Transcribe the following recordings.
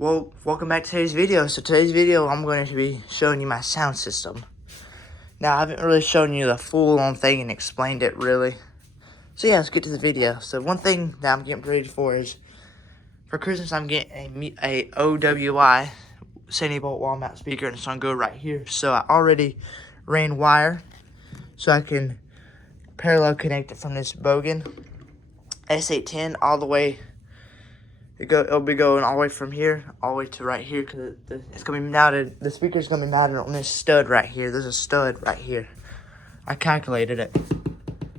Well, welcome back to today's video. So today's video, I'm going to be showing you my sound system. Now, I haven't really shown you the full-on thing and explained it really. So yeah, let's get to the video. So one thing that I'm getting ready for is, for Christmas, I'm getting a OWI 70-volt wall mount speaker, and it's going to go right here. So I already ran wire, so I can parallel connect it from this Bogen S810 all the way. It'll be going all the way from here, all the way to right here, because it's going to be mounted. The speaker's going to be mounted on this stud right here. There's a stud right here. I calculated it.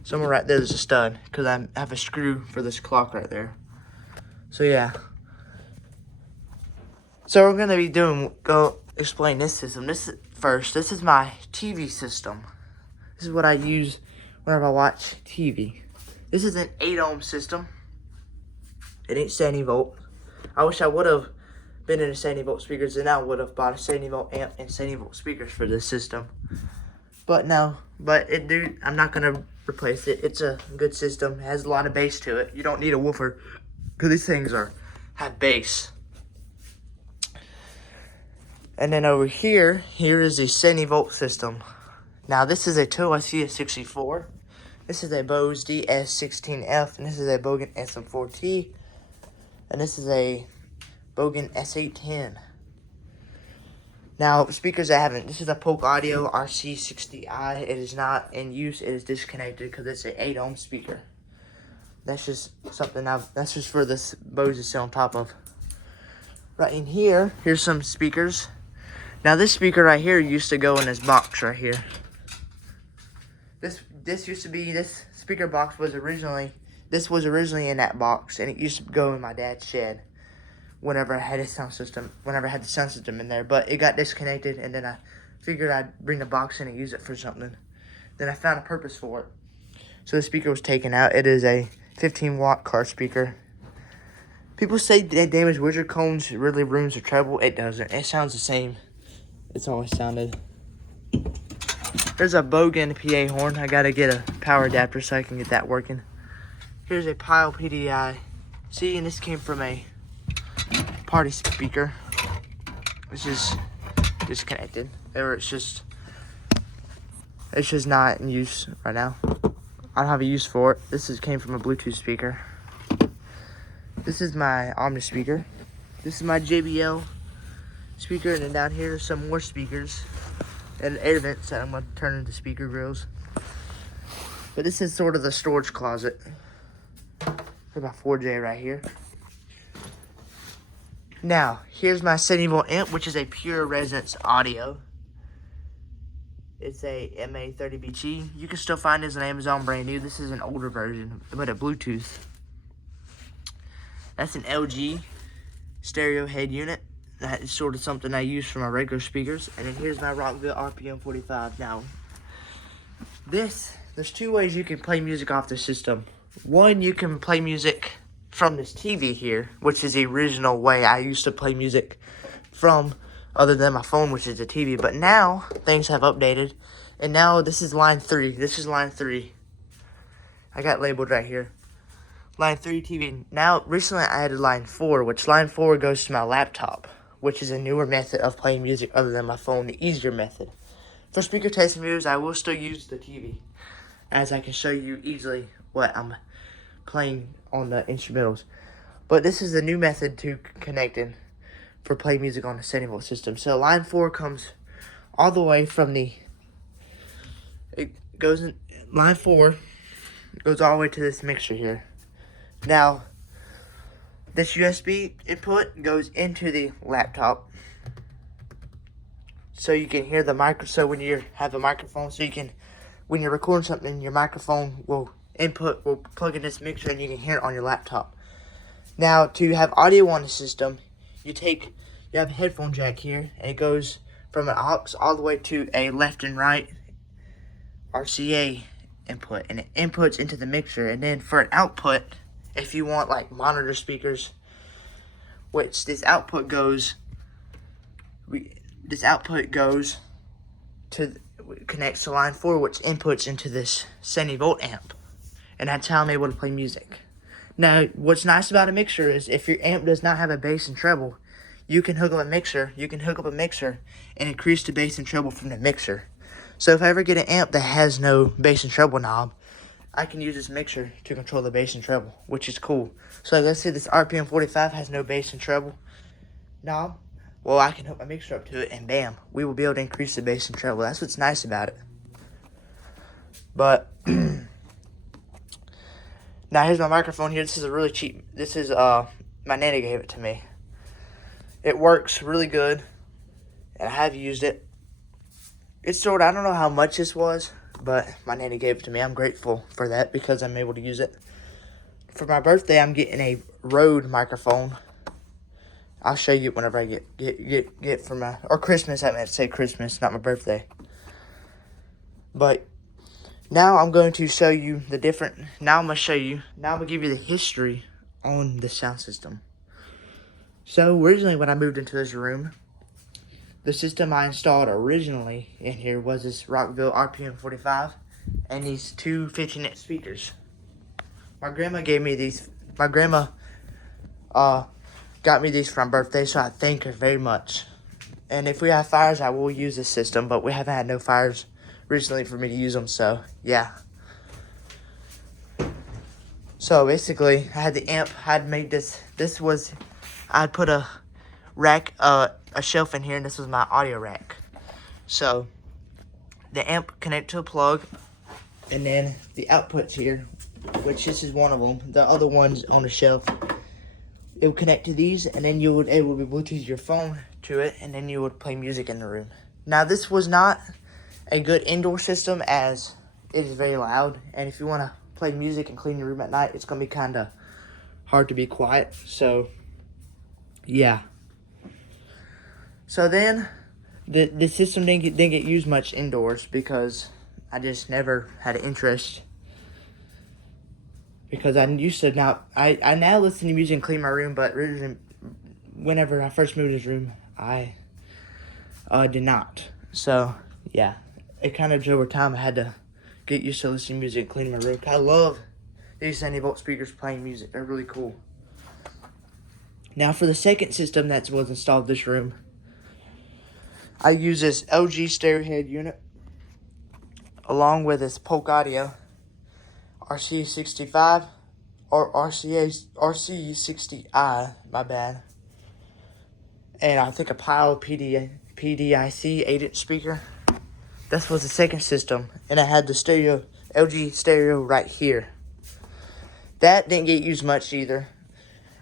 Somewhere right there, there's a stud, because I have a screw for this clock right there. So, yeah. So, we're going to be go explain this system. This is my TV system. This is what I use whenever I watch TV. This is an 8-ohm system. It ain't 70-volt. I wish I would have been in a 70-volt speakers, and I would have bought a 70-volt amp and 70-volt speakers for this system. But no, I'm not gonna replace it. It's a good system. It has a lot of bass to it. You don't need a woofer, because these things have bass. And then over here is the 70-volt system. Now this is a Tool IC64. This is a Bose DS16F, and this is a Bogen SM4T. And this is a Bogen S810. Now, speakers this is a Polk Audio RC60i. It is not in use. It is disconnected because it's an 8-ohm speaker. That's just something that's just for this Bose to sit on top of. Right in here, here's some speakers. Now, this speaker right here used to go in this box right here. This speaker box was originally in that box, and it used to go in my dad's shed whenever I had the sound system in there. But it got disconnected, and then I figured I'd bring the box in and use it for something. Then I found a purpose for it. So the speaker was taken out. It is a 15-watt car speaker. People say that damaged Wizard cones really ruins the treble. It doesn't. It sounds the same. It's always sounded. There's a Bogen PA horn. I gotta get a power adapter so I can get that working. Here's a Pyle PDI. See, and this came from a party speaker. It's just disconnected. It's just not in use right now. I don't have a use for it. This came from a Bluetooth speaker. This is my Omni speaker. This is my JBL speaker, and then down here are some more speakers and air vents that I'm going to turn into speaker grills. But this is sort of the storage closet. There's my 4J right here. Now, here's my 70-volt amp, which is a pure resonance audio. It's a MA30BG. You can still find this on Amazon brand new. This is an older version, but a Bluetooth. That's an LG stereo head unit. That is sort of something I use for my regular speakers. And then here's my Rockville RPM 45. Now, there's two ways you can play music off the system. One, you can play music from this TV here, which is the original way I used to play music from, other than my phone, which is a TV. But now, things have updated, and now this is line 3. This is line 3. I got labeled right here. Line 3 TV. Now, recently I added line 4, which line 4 goes to my laptop, which is a newer method of playing music other than my phone, the easier method. For speaker testing videos, I will still use the TV, as I can show you easily what I'm playing on the instrumentals. But this is the new method to connecting for playing music on the 70-volt system. So line 4 comes all the way from line 4 goes all the way to this mixer here. Now, this USB input goes into the laptop, so you can hear the micro. So when you have a microphone, when you're recording something, your microphone will plug in this mixer, and you can hear it on your laptop. Now, to have audio on the system, you have a headphone jack here, and it goes from an aux all the way to a left and right RCA input, and it inputs into the mixer. And then for an output, if you want like monitor speakers, which connects to line 4, which inputs into this 70-volt amp. And that's how I'm able to play music. Now, what's nice about a mixer is if your amp does not have a bass and treble, you can hook up a mixer. You can hook up a mixer and increase the bass and treble from the mixer. So if I ever get an amp that has no bass and treble knob, I can use this mixer to control the bass and treble, which is cool. So let's say this RPM 45 has no bass and treble knob. Well, I can hook my mixer up to it, and bam, we will be able to increase the bass and treble. That's what's nice about it. But now here's my microphone here. This is a really cheap. This is my nanny gave it to me. It works really good, and I have used it. It's sort of, I don't know how much this was, but my nanny gave it to me. I'm grateful for that because I'm able to use it. For my birthday, I'm getting a Rode microphone. I'll show you whenever I get for my, or Christmas. I meant to say Christmas, not my birthday. But now I'm going to show you the different. Now I'm gonna give you the history on the sound system. So originally, when I moved into this room, the system I installed originally in here was this Rockville RPM 45 and these two 15-inch speakers. My grandma gave me these. My grandma got me these for my birthday, so I thank her very much. And if we have fires, I will use this system, but we haven't had no fires recently for me to use them, so yeah. So basically, I had the amp. I'd made this. I'd put a rack, a shelf in here, and this was my audio rack. So the amp connected to a plug, and then the outputs here, which this is one of them. The other one's on the shelf. It would connect to these, and then it would be Bluetooth your phone to it, and then you would play music in the room. Now, this was not a good indoor system as it is very loud, and if you want to play music and clean your room at night, it's going to be kind of hard to be quiet. So, yeah. So then, the system didn't get used much indoors because I just never had an interest. Because I used to now, I now listen to music and clean my room, but whenever I first moved to this room, I did not. So, yeah. It kind of over time, I had to get used to listening to music and cleaning my room. I love these 70-volt speakers playing music. They're really cool. Now, for the second system that was installed in this room, I use this LG stereo head unit along with this Polk Audio RC65 or RC60i, my bad. And I think a Pyle PDIC 8-inch speaker. This was the second system, and I had the LG stereo right here. That didn't get used much either.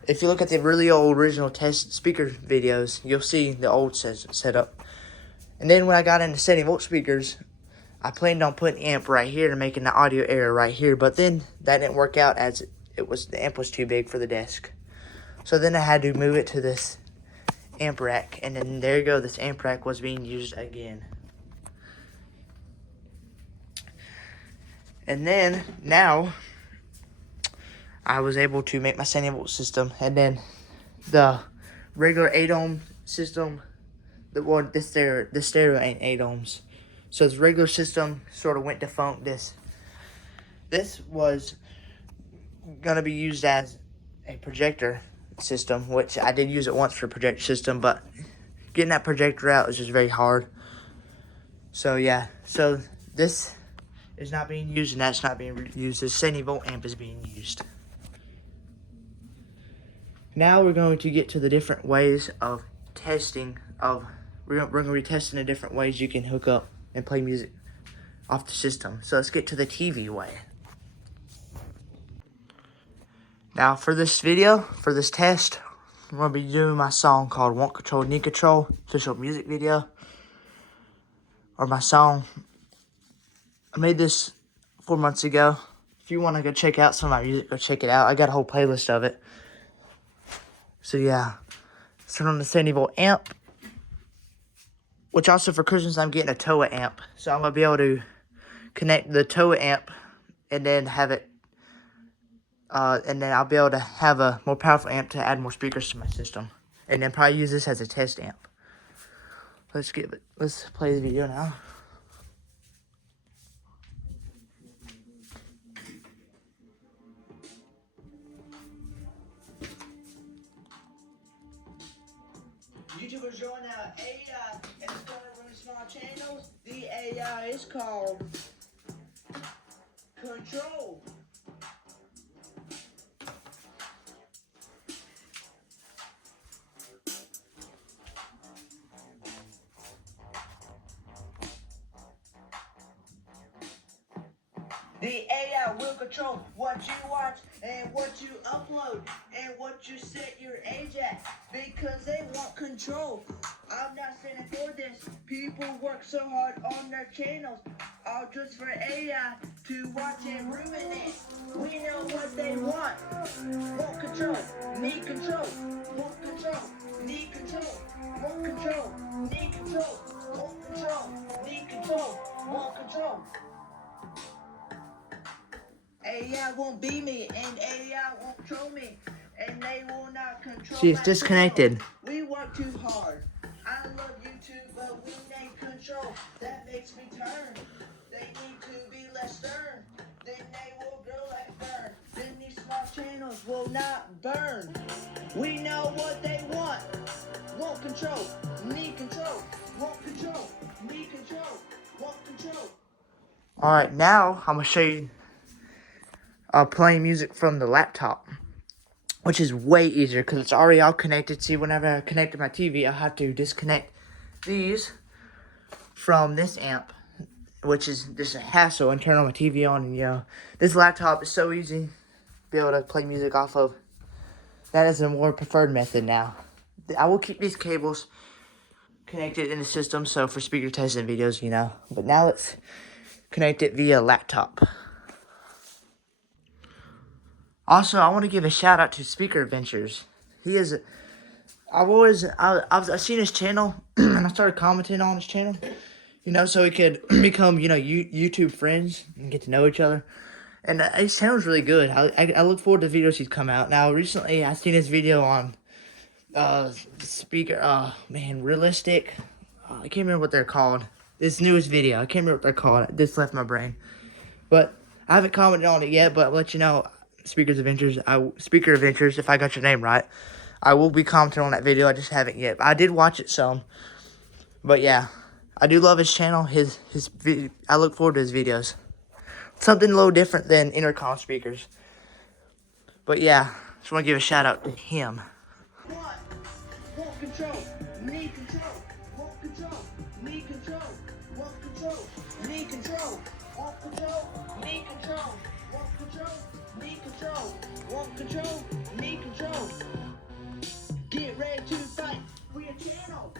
If you look at the really old original test speaker videos, you'll see the old setup. And then when I got into 70-volt speakers, I planned on putting amp right here and making the audio area right here, but then that didn't work out as the amp was too big for the desk. So then I had to move it to this amp rack, and then there you go, this amp rack was being used again. And then now I was able to make my 70-volt system, and then the regular 8-ohm system, the stereo ain't 8 ohms. So this regular system sort of went defunct. This was gonna be used as a projector system, which I did use it once for a projector system, but getting that projector out is just very hard. So yeah, so this is not being used, and that's not being used. This 70-volt amp is being used. Now we're going to get to the different ways of testing. We're going to be testing the different ways you can hook up and play music off the system. So let's get to the TV way. Now for this video, for this test, I'm going to be doing my song called Won't Control, Need Control, official music video. Or my song. I made this 4 months ago. If you want to go check out some of my music, go check it out. I got a whole playlist of it. So yeah, turn on the 70-volt amp. Which also for Christmas, I'm getting a TOA amp. So I'm going to be able to connect the TOA amp and then have it. And then I'll be able to have a more powerful amp to add more speakers to my system. And then probably use this as a test amp. Let's play the video now. YouTubers join our AI and start running small channels. The AI is called Control. The AI will control what you watch and what you upload and what you set your age at because they want control. I'm not standing for this. People work so hard on their channels, all just for AI to watch and ruin it. We know what they want. Want control, need control, want control, need control, want control, need control, want control, need control, want control. AI won't be me, and AI won't control me, and they will not control. She's disconnected. Channel. We work too hard. I love YouTube, but we need control. That makes me turn. They need to be less stern. Then they will grow like a fern. Then these small channels will not burn. We know what they want. Want control. Need control. Want control. Need control. Want control. Alright, now I'm going to show you playing music from the laptop, which is way easier because it's already all connected. See, whenever I connect to my TV, I have to disconnect these from this amp, which is just a hassle, and turn on my TV on. And this laptop is so easy to be able to play music off of. That is a more preferred method now. I will keep these cables connected in the system, so for speaker testing videos, But now let's connect it via laptop. Also, I want to give a shout out to Speaker Adventures. He is, I've seen his channel, and I started commenting on his channel, so we could become, YouTube friends and get to know each other. And his channel's really good. I look forward to the videos he's come out. Now, recently, I seen his video on, realistic, I can't remember what they're called. This newest video, I can't remember what they're called. This left my brain. But I haven't commented on it yet, but I'll let you know. Speaker Adventures, if I got your name right. I will be commenting on that video. I just haven't yet. I did watch it some. But yeah, I do love his channel. I look forward to his videos. Something a little different than intercom speakers. But yeah, just want to give a shout out to him. Want control, need control, want control, need control, want control, need control, want control, need control, want control. Need control, want control, need control. Get ready to fight for your channel.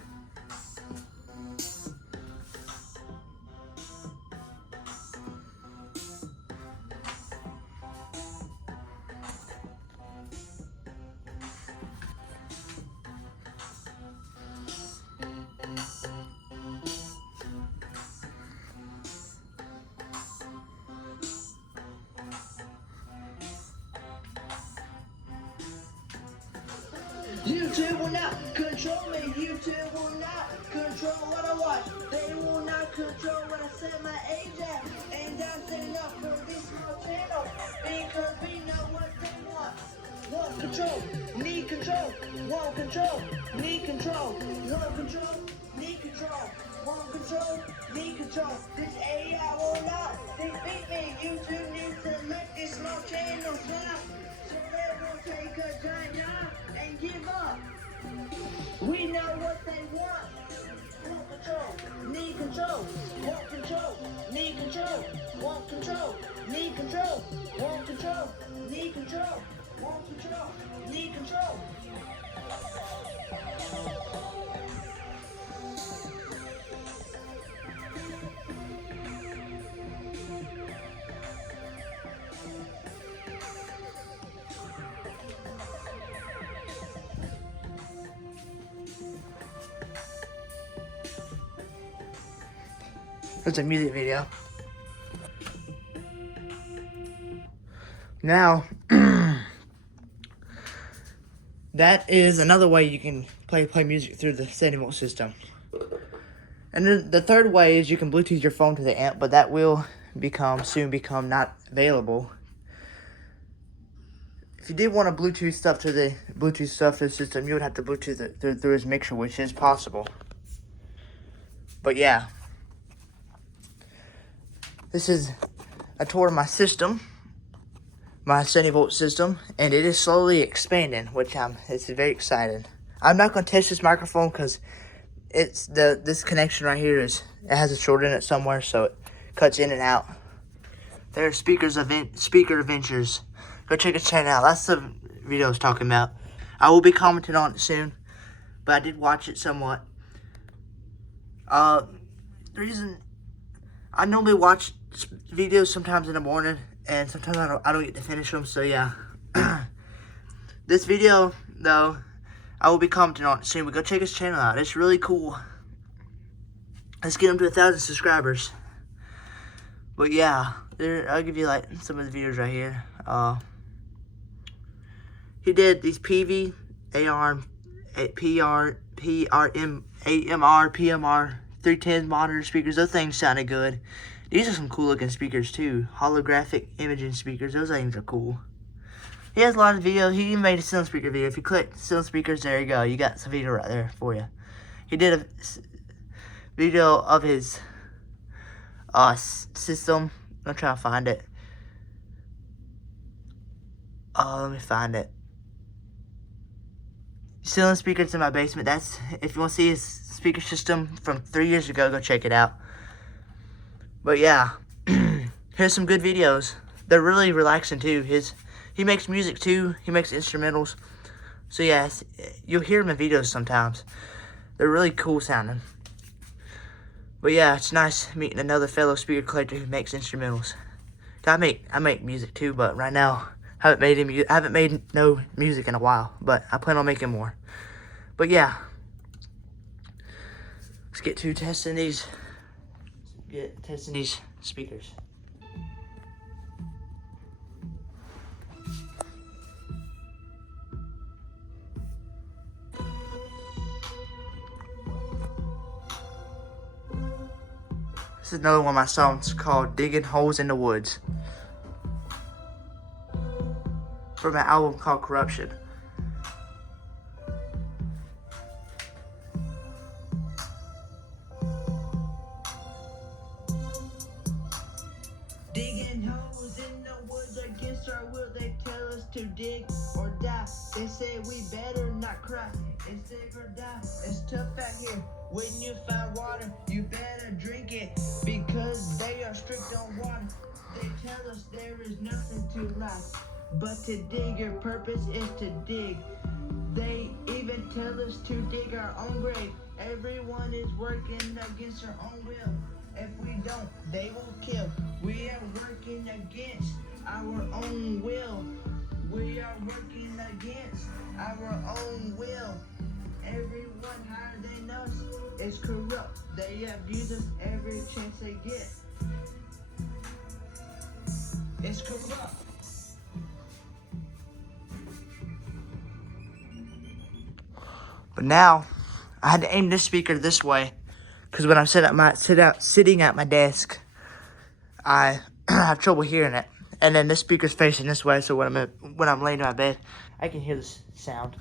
YouTube will not control me. YouTube will not control what I watch. They will not control what I set my age at. And I'm setting up for this small channel because we know what they want. Want control, need control, want control, need control, want control, need control, want control, need control. This AI will not defeat me. YouTube needs to let this small channel stop so they will take a giant job and give up. We know what they want. Want control, need control, want control, need control, want control, need control, want control, need control, want control, need control. It's a music video. Now, that is another way you can play music through the Thunderbolt system. And then the third way is you can Bluetooth your phone to the amp, but that will soon become not available. if you did want to Bluetooth stuff to the system, you would have to Bluetooth it through his mixer, which is possible. But yeah, this is a tour of my system, my 70-volt system, and it is slowly expanding, which it's very exciting. I'm not going to test this microphone because it's this connection right here it has a short in it somewhere, so it cuts in and out. There's Speaker Adventures. Go check his channel out. That's the video I was talking about. I will be commenting on it soon, but I did watch it somewhat. The reason I normally watch videos sometimes in the morning, and sometimes I don't get to finish them. So yeah, this video though, I will be commenting on it soon. But go check his channel out. It's really cool. Let's get him to 1,000 subscribers. But yeah, I'll give you like some of the videos right here. He did these PV, AR, PR, PRM, AMR, PMR, 310 monitor speakers. Those things sounded good. These are some cool looking speakers too. Holographic imaging speakers. Those things are cool. He has a lot of videos. He even made a sound speaker video. If you click sound speakers, there you go. You got some video right there for you. He did a video of his system. I'm trying to find it. Let me find it. Ceiling speakers in my basement. That's, if you want to see his speaker system from 3 years ago, go check it out. But yeah, here's some good videos. They're really relaxing too. He makes music too. He makes instrumentals. So yeah, you'll hear him in videos sometimes. They're really cool sounding. But yeah, it's nice meeting another fellow speaker collector who makes instrumentals. I make music too, but right now I haven't made no music in a while, but I plan on making more. But yeah, let's get to testing these speakers. This is another one of my songs called Digging Holes in the Woods, from an album called Corruption. Digging holes in the woods against our will. They tell us to dig or die. They say we better not cry. It's dig or die. It's tough out here. When you find water, you better drink it, because they are strict on water. They tell us there is nothing to life but to dig. Your purpose is to dig. They even tell us to dig our own grave. Everyone is working against their own will. If we don't, they will kill. We are working against our own will. We are working against our own will. Everyone higher than us is corrupt. They abuse us every chance they get. It's corrupt. But now, I had to aim this speaker this way, because when I'm sitting at my desk, I have trouble hearing it. And then this speaker's facing this way, so when I'm laying in my bed, I can hear this sound.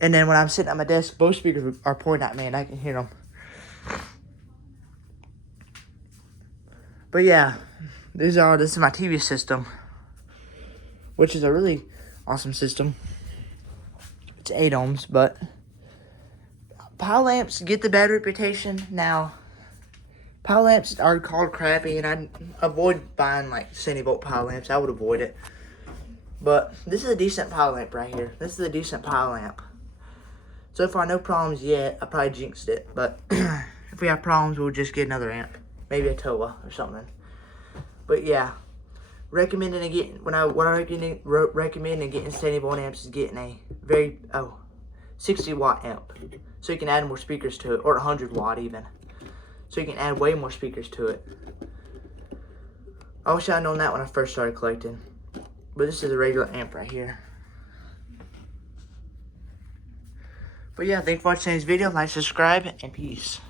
And then when I'm sitting at my desk, both speakers are pointing at me, and I can hear them. But yeah, this is my TV system, which is a really awesome system. It's 8 ohms, but power lamps get the bad reputation now. Power lamps are called crappy, and I avoid buying like 70-volt power lamps. I would avoid it. But this is a decent power lamp right here. This is a decent power lamp. So far, no problems yet. I probably jinxed it, but if we have problems, we'll just get another amp, maybe a Toa or something. But yeah, what I recommend in getting 70-volt amps is getting a 60-watt amp, so you can add more speakers to it, or 100-watt even, so you can add way more speakers to it. I wish I had known that when I first started collecting, but this is a regular amp right here. But yeah, thanks for watching this video. Like, subscribe, and peace.